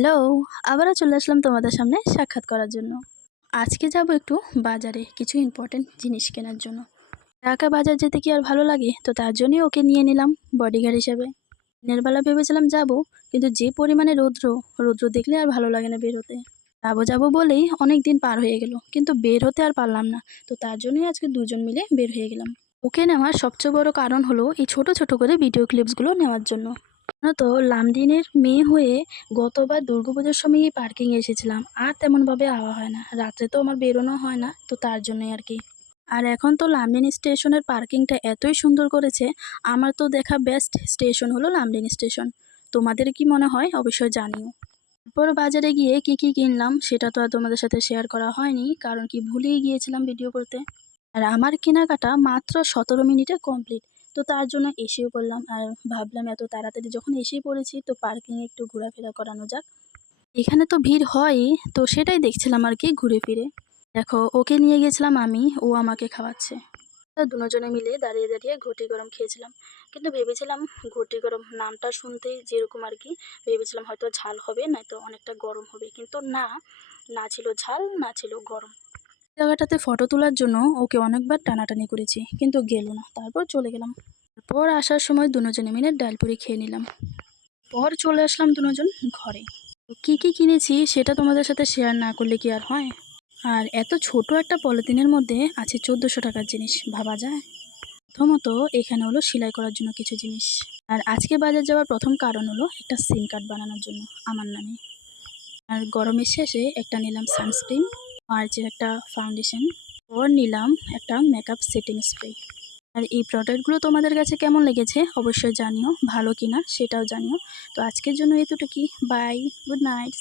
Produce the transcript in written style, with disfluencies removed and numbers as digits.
Hello, আবারও চলে আসলাম তোমাদের সামনে সাক্ষাৎ করার জন্য। আজকে যাব একটু বাজারে কিছু ইম্পর্টেন্ট জিনিস কেনার জন্য। একা বাজার যেতে কি আর ভালো লাগে? তো তার জন্যই ওকে নিয়ে নিলাম বডিগার্ড হিসেবে। দিনের বেলা ভেবেছিলাম যাব, কিন্তু যে পরিমাণে রৌদ্র দেখলে আর ভালো লাগে না বের হতে। যাবো বলেই অনেক দিন পার হয়ে গেল, কিন্তু বের হতে আর পারলাম না। তো তার জন্যই আজকে দুজন মিলে বের হয়ে গেলাম। ওকে নেওয়ার সবচেয়ে বড় কারণ হলো এই ছোট ছোট করে ভিডিও ক্লিপসগুলো নেওয়ার জন্য। তো লামডিনের মেয়ে হয়ে গতবার দুর্গাপুজোর সময় এই পার্কিংয়ে এসেছিলাম, আর তেমনভাবে আওয়া হয় না। রাত্রে তো আমার বেরোনো হয় না, তো তার জন্যই আর কি। আর এখন তো লামডিন স্টেশনের পার্কিংটা এতই সুন্দর করেছে। আমার তো দেখা বেস্ট স্টেশন হলো লামডিন স্টেশন। তোমাদের কি মনে হয় অবশ্যই জানিও। তারপর বাজারে গিয়ে কি কি কিনলাম সেটা তো আর তোমাদের সাথে শেয়ার করা হয়নি, কারণ কি ভুলেই গিয়েছিলাম ভিডিও করতে। আর আমার কেনাকাটা মাত্র 17 মিনিটে কমপ্লিট। তো তার জন্য এসেও পড়লাম, আর ভাবলাম এত তাড়াতাড়ি যখন এসেই পড়েছি তো পার্কিংয়ে একটু ঘোরাফেরা করানো যাক। এখানে তো ভিড় হয়ই, তো সেটাই দেখছিলাম আর কি ঘুরে ফিরে। দেখো, ওকে নিয়ে গেছিলাম আমি, ও আমাকে খাওয়াচ্ছে। তো দুজনে মিলে দাঁড়িয়ে দাঁড়িয়ে ঘটি গরম খেয়েছিলাম। কিন্তু ভেবেছিলাম ঘটি গরম নামটা শুনতেই যেরকম আর কি, ভেবেছিলাম হয়তো ঝাল হবে, নয়তো অনেকটা গরম হবে, কিন্তু না, না ছিল ঝাল না ছিল গরম। জায়গাটাতে ফটো তোলার জন্য ওকে অনেকবার টানাটানি করেছি, কিন্তু গেল না। তারপর চলে গেলাম। তারপর আসার সময় দুজনে মিলে ডালপুরি খেয়ে নিলাম। পর চলে আসলাম দুজন ঘরে। তো কী কী কিনেছি সেটা তোমাদের সাথে শেয়ার না করলে কি আর হয়? আর এত ছোট একটা পলিথিনের মধ্যে আছে 1400 টাকার জিনিস, ভাবা যায়? প্রথমত এখানে হলো সেলাই করার জন্য কিছু জিনিস। আর আজকে বাজার যাওয়ার প্রথম কারণ হলো একটা সিম কার্ড বানানোর জন্য আমার নামে। আর গরমের শেষে একটা নিলাম সানস্ক্রিন, মার্চের একটা ফাউন্ডেশন, ওর নিলাম একটা মেকআপ সেটিং স্প্রে। আর এই প্রোডাক্টগুলো তোমাদের কাছে কেমন লেগেছে অবশ্যই জানিও, ভালো কিনা সেটাও জানিও। তো আজকের জন্য এতটুকুই, বাই, গুড নাইট।